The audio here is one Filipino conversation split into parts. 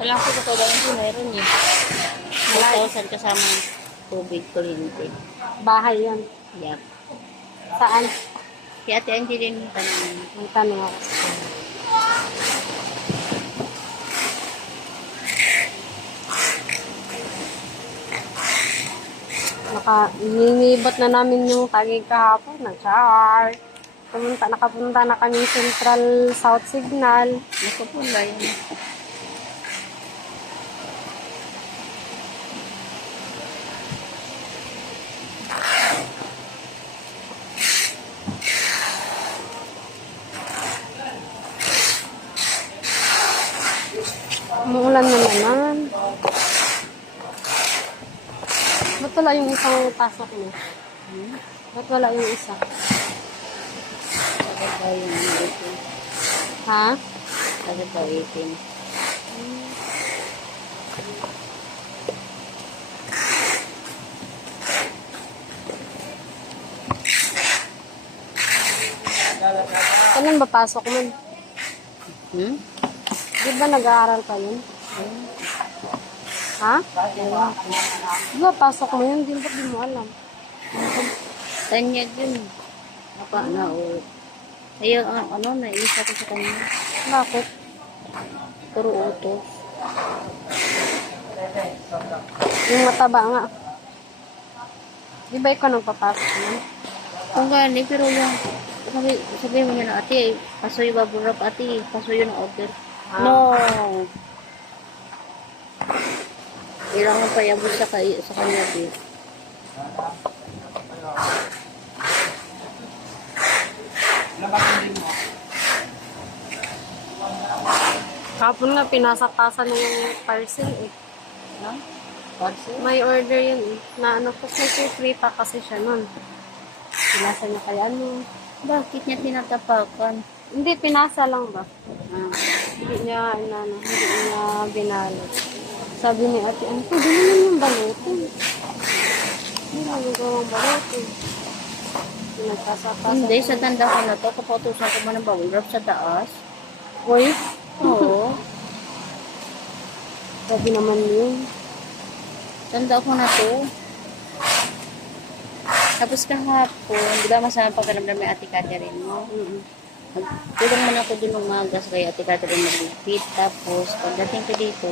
Alam ko sa tawagan ko, mayroon eh. 1,000 kasama ng tubig, kuryente. Bahay yan. Yep. Saan? Kaya Ate Angeline, tanong. Ang tanong ako sa kanya. Ninibot na namin yung tagig kahapon. Nag-char. Nakapunta na kami Central South Signal. Naku po, yun. Umuulan na naman. Ba't wala yung isang pasok mo? Ba't wala yung isa? Agad daw yung ano dito. Ha? Agad daw 18. Kailan ba pasok mo? Hmm? Di ba nag-aaral ka yun? Ha? Di ba pasok mo yun? Di mo alam. Tanyag yun. Apa na o. Ayun, ano, naisa ko sa kanya. Bakit? Puro utos. Yung mataba nga. Di ba ikaw nagpapasok mo? Kung gani, pero yung sabi mo na ate, pasoy baburap ate, pasoy yung order. No. Ilang pa yabos sa kanya din. Kapon nga, pinasakasan na yung parcel eh. No? Parcel? May order yun eh. Na ano po, free pa kasi siya nun. Pinasa niya kaya ano. Bakit niya tinatapakan? Hindi, pinasa lang ba? Ah. Hindi niya, hindi niya binalot. Sabi ni ate, ano po, din naman yung balutin. Hindi na nagawang balutin. Pinagkasakasan. Hindi, sa tanda ko na to, kapotusan ko ba ng bubble wrap sa taas? Uy, Oo. sabi naman yun. Tanda ko na to. Tapos kahapon, di ba masama pagkaramdam ng ate Catherine mo? Tulong man ako dun umagas kay ate Catherine magligpit. Tapos, pagdating ko dito,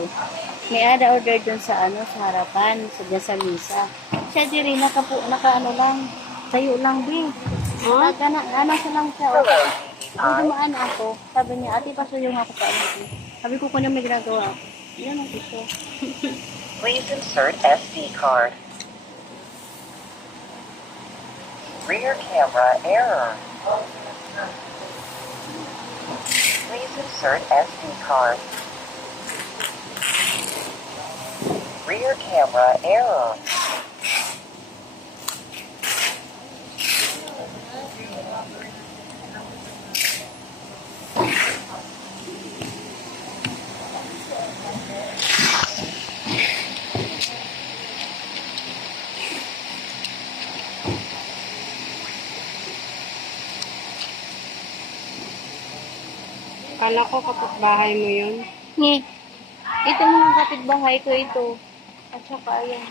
may ada order dun sa ano, sa harapan, sa misa. Siya di rin, naka ano lang, tayo lang din. Huh? Ano siya lang siya. Okay. Kung dumaan ako, sabi niya, ate, pasuyong ako sa ano. Sabi ko, kung may ginagawa ako. Yan ang gusto. Please insert SD card. Rear camera error. Please insert SD card. Rear camera error. Kala ko kapitbahay mo yun. Ni, ito mga kapitbahay ko ito. At saka ayan.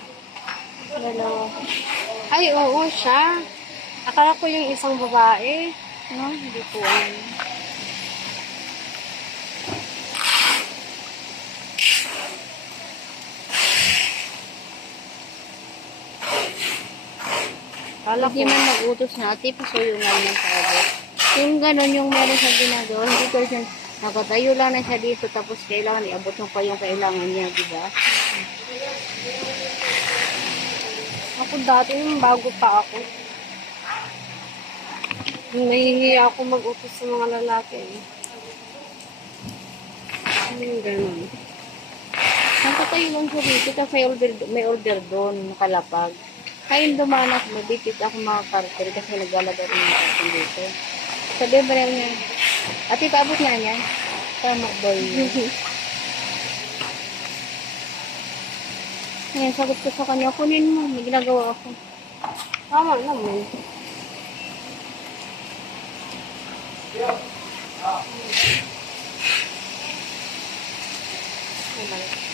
Dalawa. Ay, oo siya. Akala ko yung isang babae. No, hindi ko alam. Kala ko. Hindi man mag-utos na, ate, pasuyo nga ng sabi. Yung gano'n yung meron sa ginagawa, hindi ko siya, nakatayo lang na siya dito, tapos kailangan iabot mo pa yung kailangan niya, di ba? Ako dati, yung bago pa ako. Nahihiya ako mag-utos sa mga lalaki. Yung gano'n. Nakatayo lang siya dito, tapos may order doon, nakalapag. Kaya dumaan ako, mabipit ako mga karter kasi naglalagay ko ng karter dito. Sabi ba niya, ate, paabot nga niya. Tama ba yun? Ngayon, sagot ko sa kanya, kunin mo, may ginagawa ako. Tama naman. Wala bahay.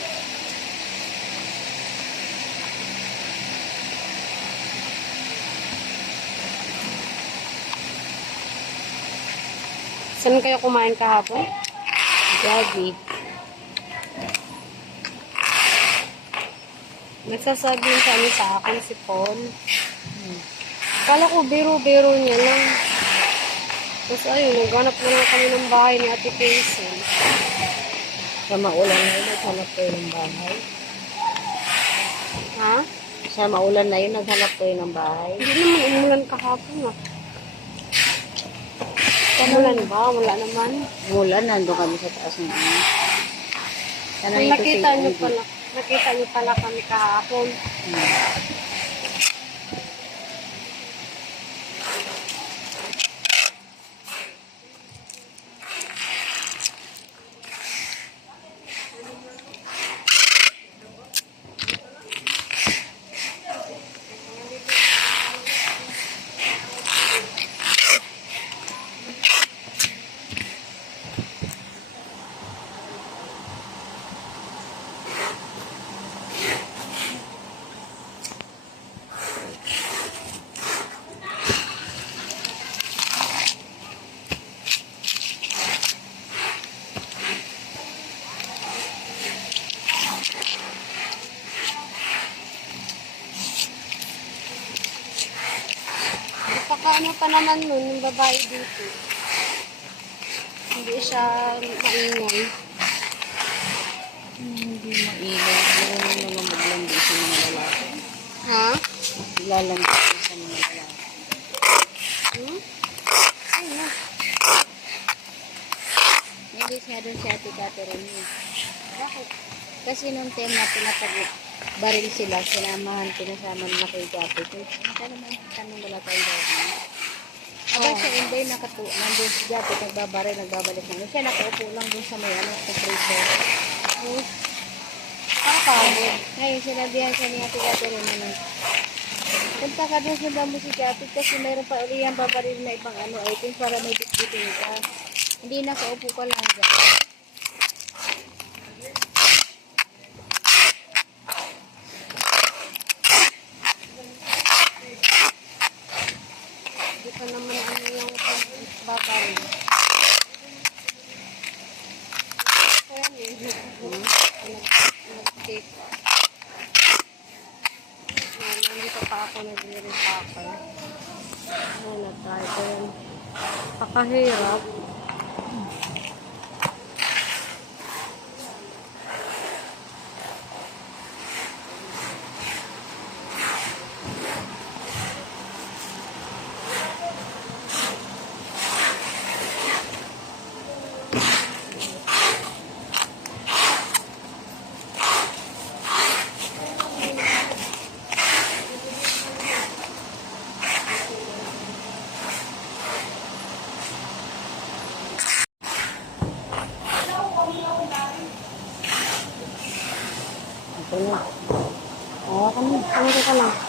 Saan kayo kumain kahapon? Jollibee. Nagsasabihin kami sa akin si Paul. Kala ko biro-biro niya lang. Tapos ayun, naghanap na lang kami ng bahay ni Ate Quezon. Sa maulan na yun, naghanap kayo ng bahay. Ha? Sa maulan na yun, naghanap kayo ng bahay. Hindi naman umulan kahapon ah. Umulan ba? Wala naman. Umulan, nandun kami sa taas ng ano. Sana Kung ito nakita si niyo Andy. pala, nakita niyo pala kami kahapon. Napakaano pa naman nun, yung babae dito. Hindi siya maingay. Hindi mailay. Meron naman maglandi sa mga lalaki. Ha? Ilalandi sa mga lalaki. Hmm? Ay na. Hindi siya doon si Ate Catherine. Bakit? Kasi nung time na pinapag-baril sila, pinasama na kay Japet. Kaya naman, tanong wala tayong gawin. Aba siya, hindi, nandun si Japet, nagbabalik na. Siya nakaupo lang doon sa may sa preso. Kakabot. Ngayon, sinabihan siya ni Ate Catherine na punta ka doon sa damo si Japet kasi mayroon pa uli yung babaril na ibang items para may bitbitin ka. Hindi nakaupo ka lang dyan. Hindi pa naman ano yung pagbabaril. Kaya nag-take. Nandito pa ako nag-repacker. Ano na-try ko yun. Pakahirap. Ito na. Oo, kami. Ano ka lang?